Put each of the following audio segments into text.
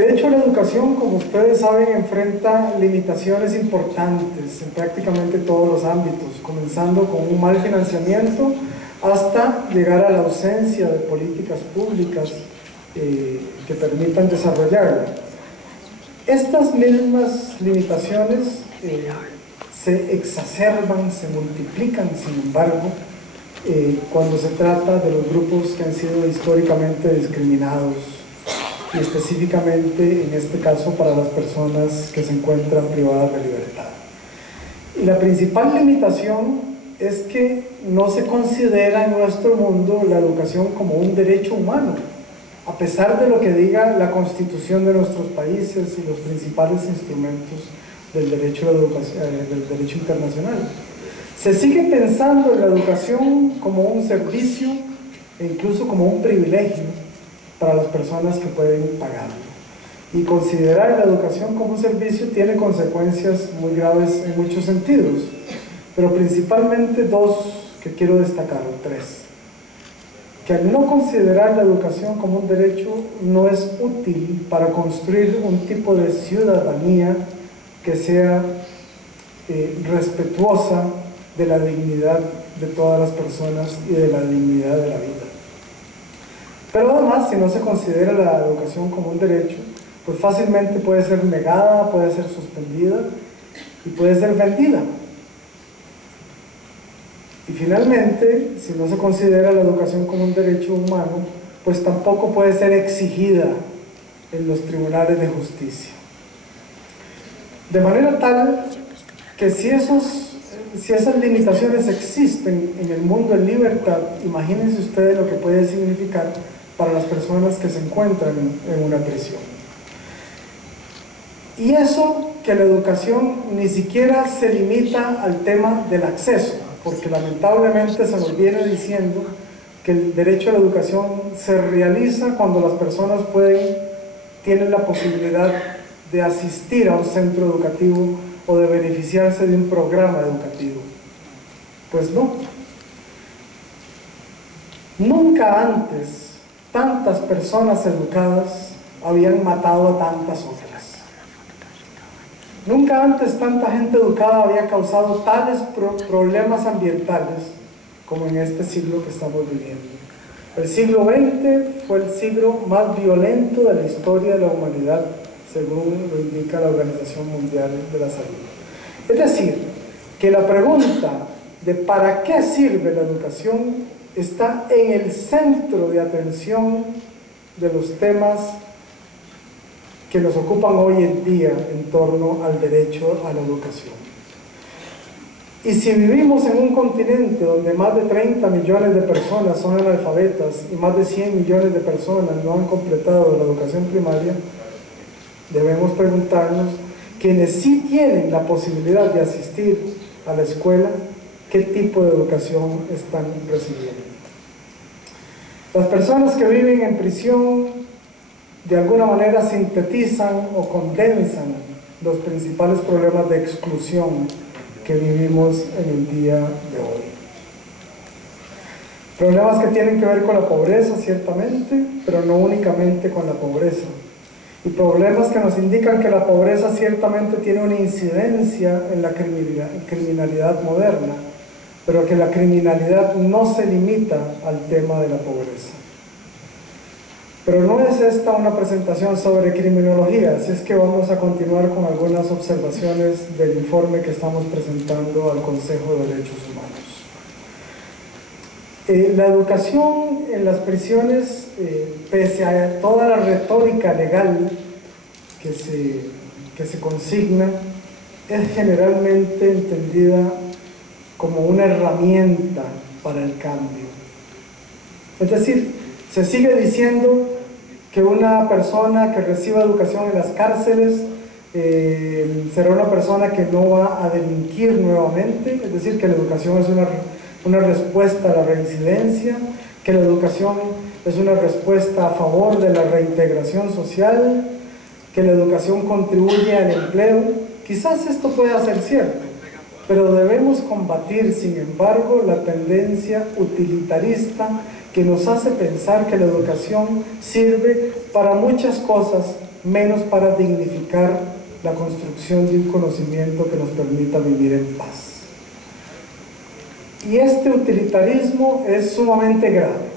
El derecho a la educación, como ustedes saben, enfrenta limitaciones importantes en prácticamente todos los ámbitos, comenzando con un mal financiamiento hasta llegar a la ausencia de políticas públicas que permitan desarrollarla. Estas mismas limitaciones se exacerban, se multiplican, sin embargo, cuando se trata de los grupos que han sido históricamente discriminados, y específicamente en este caso para las personas que se encuentran privadas de libertad. Y la principal limitación es que no se considera en nuestro mundo la educación como un derecho humano, a pesar de lo que diga la Constitución de nuestros países y los principales instrumentos del derecho a la educación, del derecho internacional. Se sigue pensando en la educación como un servicio e incluso como un privilegio para las personas que pueden pagarlo. Y considerar la educación como un servicio tiene consecuencias muy graves en muchos sentidos, pero principalmente dos que quiero destacar, o tres. Que al no considerar la educación como un derecho no es útil para construir un tipo de ciudadanía que sea respetuosa de la dignidad de todas las personas y de la dignidad de la vida. Pero además, si no se considera la educación como un derecho, pues fácilmente puede ser negada, puede ser suspendida y puede ser vendida. Y finalmente, si no se considera la educación como un derecho humano, pues tampoco puede ser exigida en los tribunales de justicia. De manera tal que si esas limitaciones existen en el mundo en libertad, imagínense ustedes lo que puede significar para las personas que se encuentran en una prisión. Y eso que la educación ni siquiera se limita al tema del acceso, porque lamentablemente se nos viene diciendo que el derecho a la educación se realiza cuando las personas tienen la posibilidad de asistir a un centro educativo o de beneficiarse de un programa educativo. Pues no. Nunca antes tantas personas educadas habían matado a tantas otras. Nunca antes tanta gente educada había causado tales problemas ambientales como en este siglo que estamos viviendo. El siglo XX fue el siglo más violento de la historia de la humanidad, según lo indica la Organización Mundial de la Salud. Es decir, que la pregunta de ¿para qué sirve la educación? Está en el centro de atención de los temas que nos ocupan hoy en día en torno al derecho a la educación. Y si vivimos en un continente donde más de 30 millones de personas son analfabetas y más de 100 millones de personas no han completado la educación primaria, debemos preguntarnos, quienes sí tienen la posibilidad de asistir a la escuela, ¿qué tipo de educación están recibiendo? Las personas que viven en prisión de alguna manera sintetizan o condensan los principales problemas de exclusión que vivimos en el día de hoy. Problemas que tienen que ver con la pobreza, ciertamente, pero no únicamente con la pobreza. Y problemas que nos indican que la pobreza ciertamente tiene una incidencia en la criminalidad moderna, pero que la criminalidad no se limita al tema de la pobreza. Pero no es esta una presentación sobre criminología, así es que vamos a continuar con algunas observaciones del informe que estamos presentando al Consejo de Derechos Humanos. La educación en las prisiones, pese a toda la retórica legal que se consigna, es generalmente entendida como una herramienta para el cambio. Es decir, se sigue diciendo que una persona que reciba educación en las cárceles será una persona que no va a delinquir nuevamente, es decir, que la educación es una respuesta a la reincidencia, que la educación es una respuesta a favor de la reintegración social, que la educación contribuye al empleo. Quizás esto pueda ser cierto, pero debemos combatir, sin embargo, la tendencia utilitarista que nos hace pensar que la educación sirve para muchas cosas menos para dignificar la construcción de un conocimiento que nos permita vivir en paz. Y este utilitarismo es sumamente grave.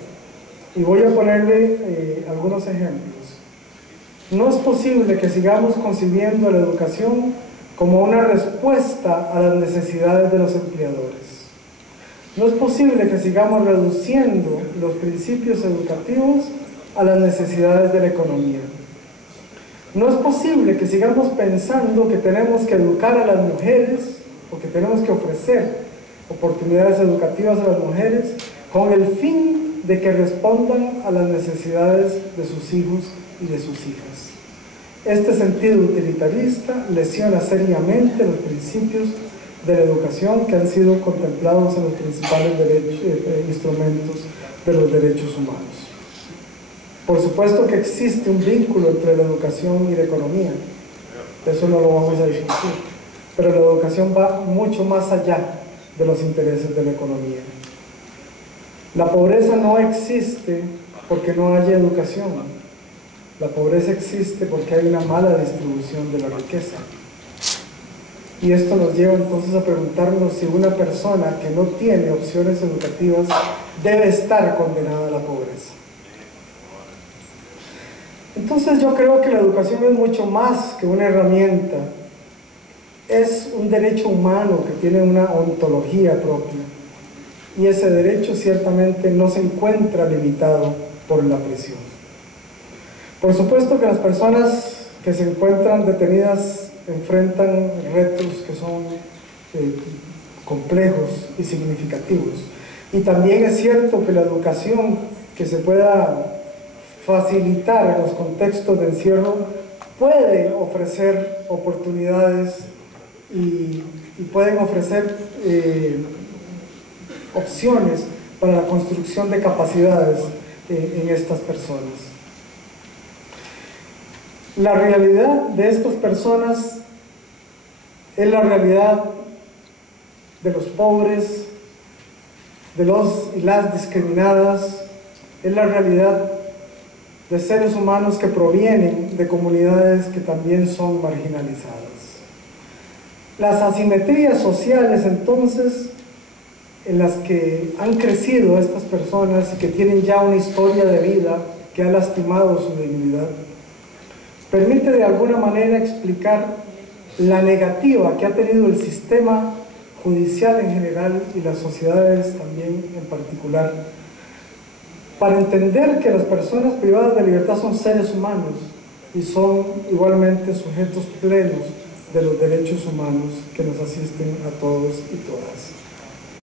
Y voy a ponerle algunos ejemplos. No es posible que sigamos concibiendo la educación como una respuesta a las necesidades de los empleadores. No es posible que sigamos reduciendo los principios educativos a las necesidades de la economía. No es posible que sigamos pensando que tenemos que educar a las mujeres o que tenemos que ofrecer oportunidades educativas a las mujeres con el fin de que respondan a las necesidades de sus hijos y de sus hijas. Este sentido utilitarista lesiona seriamente los principios de la educación que han sido contemplados en los principales instrumentos de los derechos humanos. Por supuesto que existe un vínculo entre la educación y la economía, eso no lo vamos a discutir, pero la educación va mucho más allá de los intereses de la economía. La pobreza no existe porque no haya educación, la pobreza existe porque hay una mala distribución de la riqueza. Y esto nos lleva entonces a preguntarnos si una persona que no tiene opciones educativas debe estar condenada a la pobreza. Entonces yo creo que la educación es mucho más que una herramienta, es un derecho humano que tiene una ontología propia, y ese derecho ciertamente no se encuentra limitado por la prisión. Por supuesto que las personas que se encuentran detenidas enfrentan retos que son complejos y significativos, y también es cierto que la educación que se pueda facilitar en los contextos de encierro puede ofrecer oportunidades y pueden ofrecer opciones para la construcción de capacidades en estas personas. La realidad de estas personas es la realidad de los pobres, de los y las discriminadas, es la realidad de seres humanos que provienen de comunidades que también son marginalizadas. Las asimetrías sociales, entonces, en las que han crecido estas personas y que tienen ya una historia de vida que ha lastimado su dignidad, permite de alguna manera explicar la negativa que ha tenido el sistema judicial en general y las sociedades también en particular, para entender que las personas privadas de libertad son seres humanos y son igualmente sujetos plenos de los derechos humanos que nos asisten a todos y todas.